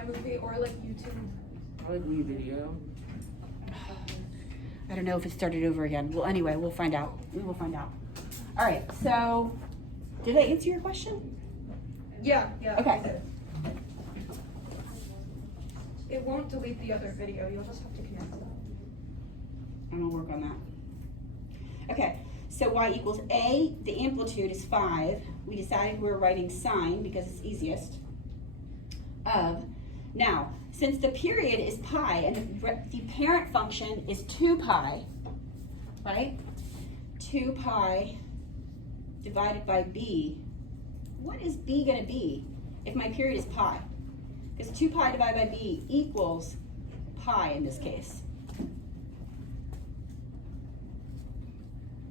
iMovie or like YouTube. I like new video. I don't know if it started over again. Well, anyway, we'll find out. We will find out. All right, so did I answer your question? Yeah. Okay. It won't delete the other video. You'll just have to connect it. And we'll work on that. Okay, so y equals a, the amplitude is 5. We decided we were writing sine because it's easiest. Of. Now, since the period is pi and the parent function is 2 pi, right? 2 pi divided by b. What is b going to be if my period is pi? Because 2 pi divided by b equals pi in this case.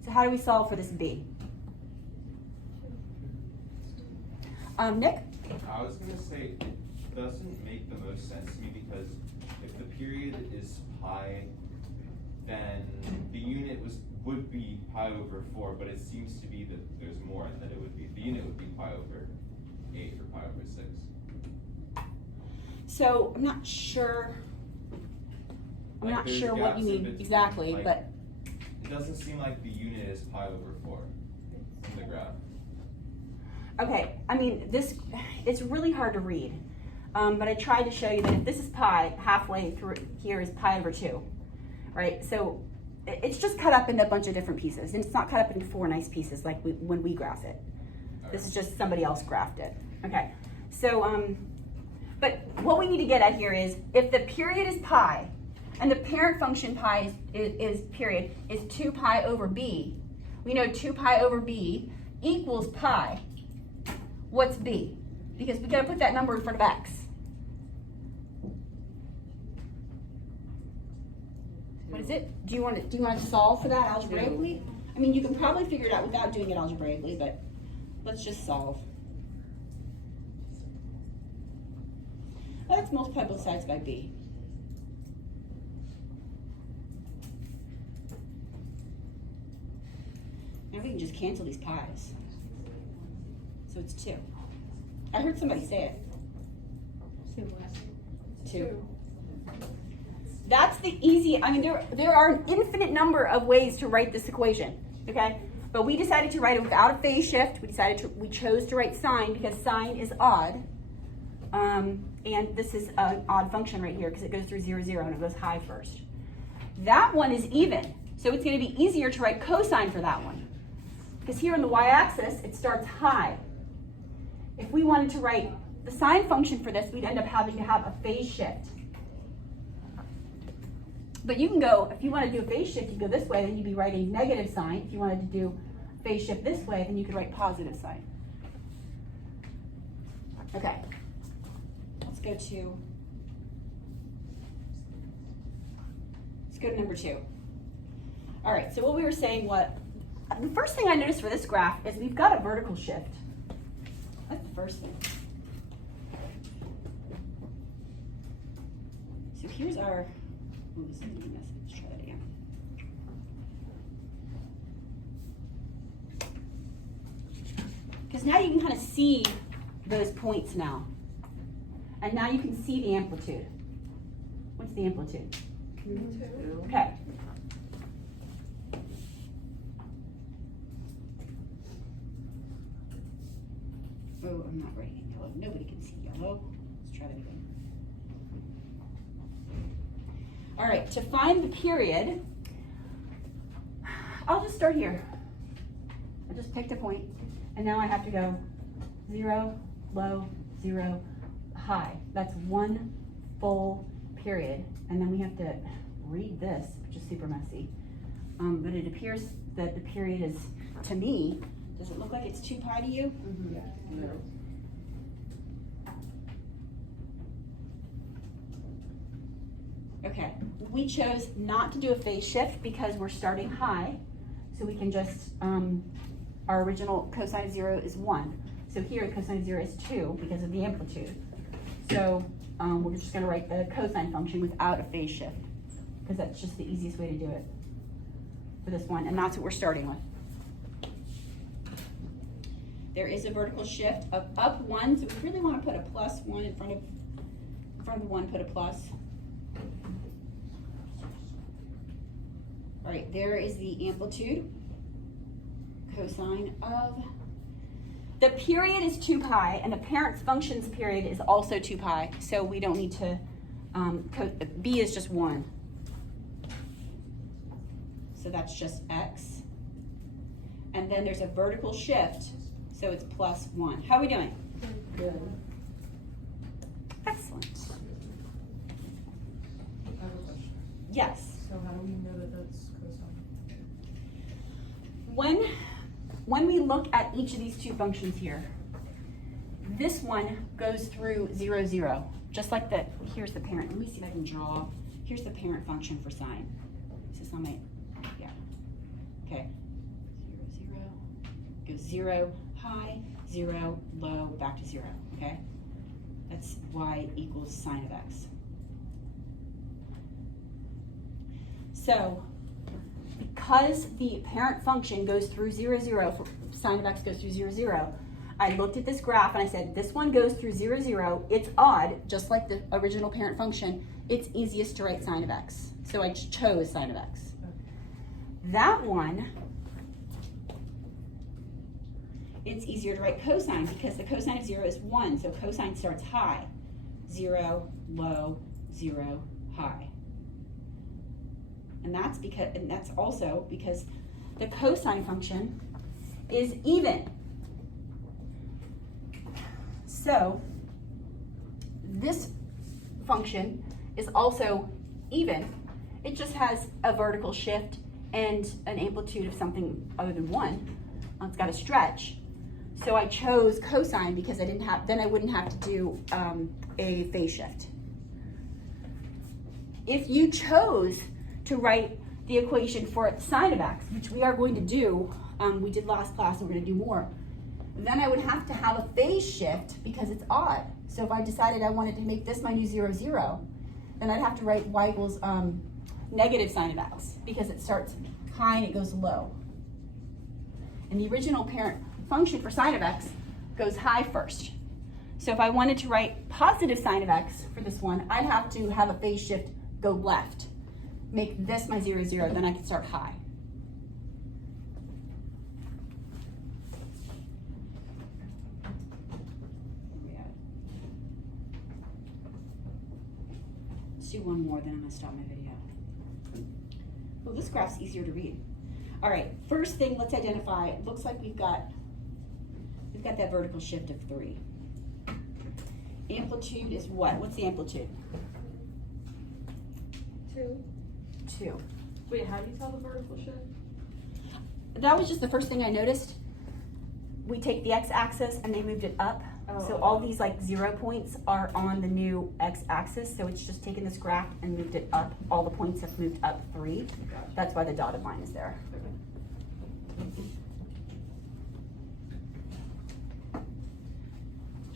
So how do we solve for this b? Nick? I was going to say it doesn't make the most sense to me because if the period is pi, then the unit would be pi over 4, but it seems to be that there's more and that it would be, the unit would be pi over 8 or pi over 6. So I'm not sure. I'm not sure what you mean exactly, like, but it doesn't seem like the unit is pi over 4 in the graph. okay. I mean, it's really hard to read, but I tried to show you that if this is pi, halfway through here is pi over 2, right? So it's just cut up into a bunch of different pieces, and it's not cut up into 4 nice pieces like when we graph it. This is just somebody else graphed it. Okay, so but what we need to get at here is if the period is pi and the parent function pi is 2 pi over b, we know 2 pi over b equals pi. What's b? Because we got to put that number in front of x. What is it? Do you want to solve for that algebraically? I mean, you can probably figure it out without doing it algebraically, but let's just solve. Let's multiply both sides by b. Now we can just cancel these pi's. So it's 2. I heard somebody say it. 2. That's the easy, I mean, there are an infinite number of ways to write this equation, okay? But we decided to write it without a phase shift. We chose to write sine because sine is odd. And this is an odd function right here because it goes through 0, 0, and it goes high first. That one is even, so it's going to be easier to write cosine for that one. Because here on the y-axis, it starts high. If we wanted to write the sine function for this, we'd end up having to have a phase shift. But you can go, if you want to do a phase shift, you go this way, then you'd be writing negative sine. If you wanted to do phase shift this way, then you could write positive sine. Okay. Let's go to number 2. All right, so what we were saying, the first thing I noticed for this graph is we've got a vertical shift. That's the first thing. So here's our, oh, this is going to be messy. Let's try that again. Because now you can kind of see those points now. And now you can see the amplitude. What's the amplitude? 2. Okay. Oh, I'm not writing in yellow. Nobody can see yellow. Let's try that again. All right, to find the period, I'll just start here. I just picked a point, and now I have to go 0, low, 0, high. That's one full period, and then we have to read this, which is super messy. But it appears that the period is, to me, does it look like it's 2 pi to you? Mm-hmm. Yeah. No. Okay, we chose not to do a phase shift because we're starting high, so we can just, our original cosine of 0 is 1. So here cosine of 0 is 2 because of the amplitude. So we're just going to write the cosine function without a phase shift because that's just the easiest way to do it for this one, and that's what we're starting with. There is a vertical shift of up 1, so we really want to put a +1 in front From the 1, put a plus. All right, there is the amplitude, cosine of. The period is 2 pi, and the parent function's period is also 2 pi, so we don't need to, b is just 1. So that's just x. And then there's a vertical shift, so it's plus 1. How are we doing? Good. Excellent. I have a question. Yes. So how do we know that that's cosine? When we look at each of these two functions here, this one goes through 0, 0. Just like the, here's the parent. Let me see if I can draw. Here's the parent function for sine. Is this on my, yeah. Okay. 0, 0. Goes 0, high, 0, low, back to 0. Okay? That's y equals sine of x. So, because the parent function goes through 0, 0, sine of x goes through 0, 0, I looked at this graph and I said, this one goes through 0, 0, it's odd, just like the original parent function, it's easiest to write sine of x. So I chose sine of x. That one, it's easier to write cosine because the cosine of 0 is 1, so cosine starts high. 0, low, 0, high. And that's also because the cosine function is even. So this function is also even. It just has a vertical shift and an amplitude of something other than 1. It's got a stretch. So I chose cosine because then I wouldn't have to do a phase shift. If you chose to write the equation for sine of x, which we are going to do, we did last class, and we're going to do more, then I would have to have a phase shift because it's odd. So if I decided I wanted to make this my new 0, 0, then I'd have to write y equals negative sine of x because it starts high and it goes low. And the original parent function for sine of x goes high first. So if I wanted to write positive sine of x for this one, I'd have to have a phase shift go left. Make this my 0, 0, then I can start high. Let's do one more, then I'm gonna stop my video. Well, this graph's easier to read. All right, first thing, let's identify, it looks like we've got that vertical shift of 3. Amplitude is what? What's the amplitude? 2. 2. Wait, how do you tell the vertical shift? That was just the first thing I noticed. We take the x-axis and they moved it up. So all these like 0 points are on the new x-axis. So it's just taken this graph and moved it up. All the points have moved up 3. Gotcha. That's why the dotted line is there.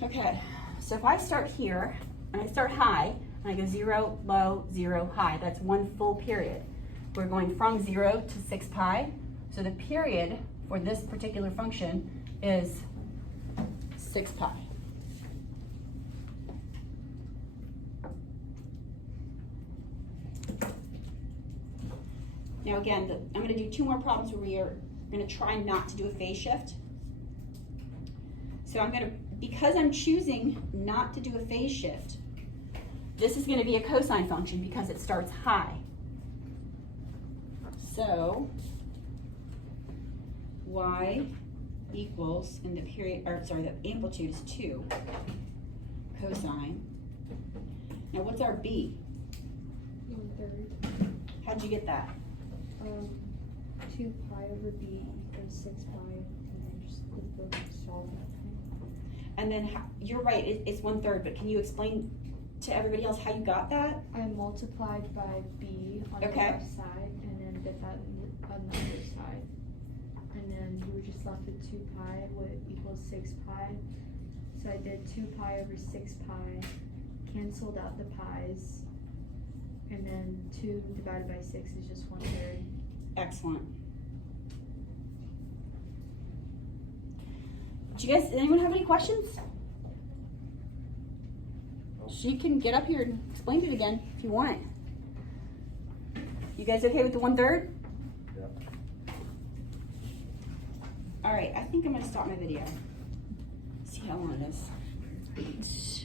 Okay, so if I start here and I start high and I go 0, low, 0, high, that's one full period. We're going from 0 to 6 pi. So the period for this particular function is 6 pi. Now again, I'm going to do 2 more problems where we are going to try not to do a phase shift. So I'm going to, because I'm choosing not to do a phase shift, this is going to be a cosine function because it starts high. So y equals, in the period, or sorry, the amplitude is 2 cosine. Now what's our b? 1/3. How'd you get that? 2 pi over b equals 6 pi, and then just solve it. And then you're right, it's 1/3, but can you explain to everybody else how you got that? I multiplied by b on the Okay. left side, and then did that on the other side. And then you were just left with 2 pi, what equals 6 pi. So I did 2 pi over 6 pi, canceled out the pi's, and then 2 divided by 6 is just 1/3. Excellent. Does anyone have any questions? She can get up here and explain it again if you want. You guys okay with the 1/3? Yeah. All right, I think I'm gonna stop my video. See how long it is.